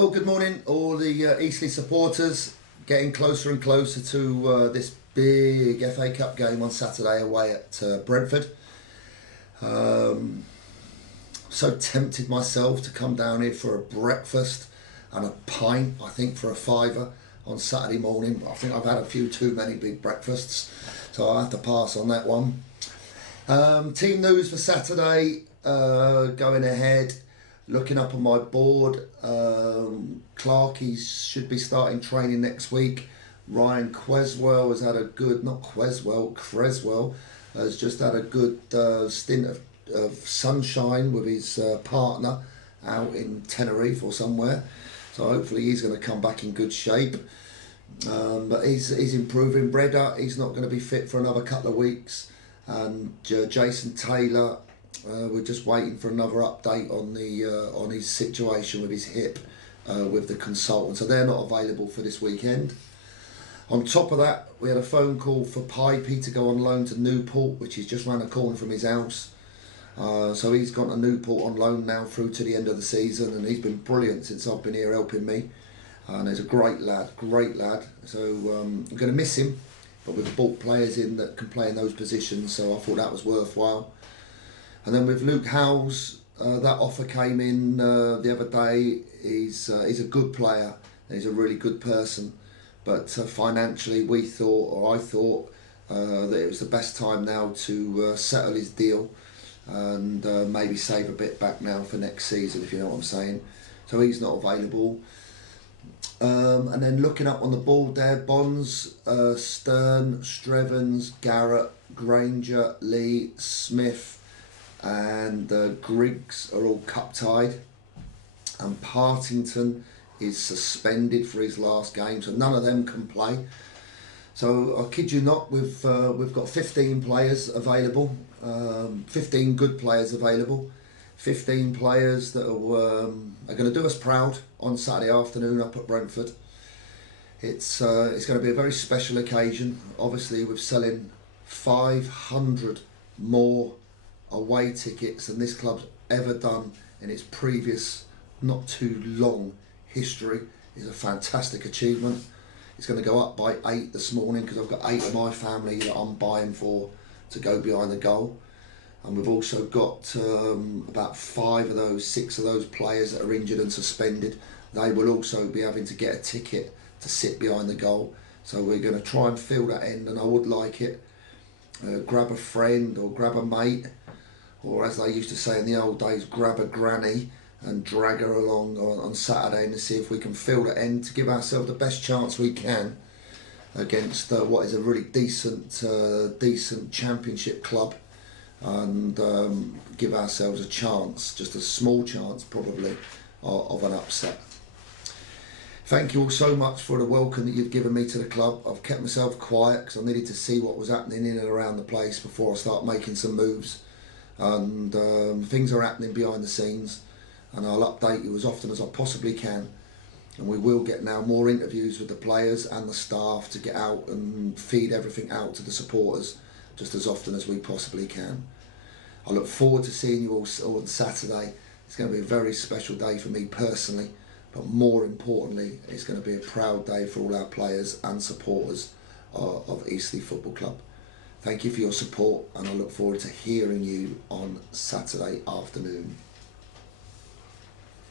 Well, good morning, all the Eastleigh supporters. Getting closer and closer to this big FA Cup game on Saturday away at Brentford. So tempted myself to come down here for a breakfast and a pint, I think for a fiver on Saturday morning. I think I've had a few too many big breakfasts, so I'll have to pass on that one. Team news for Saturday, going ahead. Looking up on my board, Clarkey should be starting training next week. Ryan Creswell has had a good, Creswell has just had a good stint of sunshine with his partner out in Tenerife or somewhere. So hopefully he's going to come back in good shape. But he's improving. Breda, he's not going to be fit for another couple of weeks. And Jason Taylor, we're just waiting for another update on his situation with his hip with the consultant. So they're not available for this weekend. On top of that, we had a phone call for Pipey to go on loan to Newport, which is just round the corner from his house. So he's gone to Newport on loan now through to the end of the season, and he's been brilliant since I've been here helping me. And he's a great lad. So I'm going to miss him, but we've bought players in that can play in those positions, so I thought that was worthwhile. And then with Luke Howes, that offer came in the other day. He's a good player, and he's a really good person. But financially, I thought that it was the best time now to settle his deal and maybe save a bit back now for next season, if you know what I'm saying. So he's not available. And then looking up on the board there, Bonds, Stern, Strevens, Garrett, Granger, Lee, Smith, and Griggs are all cup tied, and Partington is suspended for his last game, so none of them can play. So I kid you not, we've got 15 players available, 15 good players available, 15 players that are going to do us proud on Saturday afternoon up at Brentford. It's going to be a very special occasion. Obviously, we're selling 500 more away tickets than this club's ever done in its previous not too long history. Is a fantastic achievement. It's going to go up by 8 this morning because I've got 8 of my family that I'm buying for to go behind the goal, and we've also got about 6 of those players that are injured and suspended. They will also be having to get a ticket to sit behind the goal, so we're going to try and fill that end, and I would like it. Grab a friend or grab a mate, or as they used to say in the old days, grab a granny and drag her along on Saturday and see if we can fill the end to give ourselves the best chance we can against what is a really decent championship club, and give ourselves a chance, just a small chance probably, of an upset. Thank you all so much for the welcome that you've given me to the club. I've kept myself quiet because I needed to see what was happening in and around the place before I start making some moves. And things are happening behind the scenes, and I'll update you as often as I possibly can. And we will get now more interviews with the players and the staff to get out and feed everything out to the supporters just as often as we possibly can. I look forward to seeing you all on Saturday. It's going to be a very special day for me personally, but more importantly, it's going to be a proud day for all our players and supporters of Eastleigh Football Club. Thank you for your support, and I look forward to hearing you on Saturday afternoon.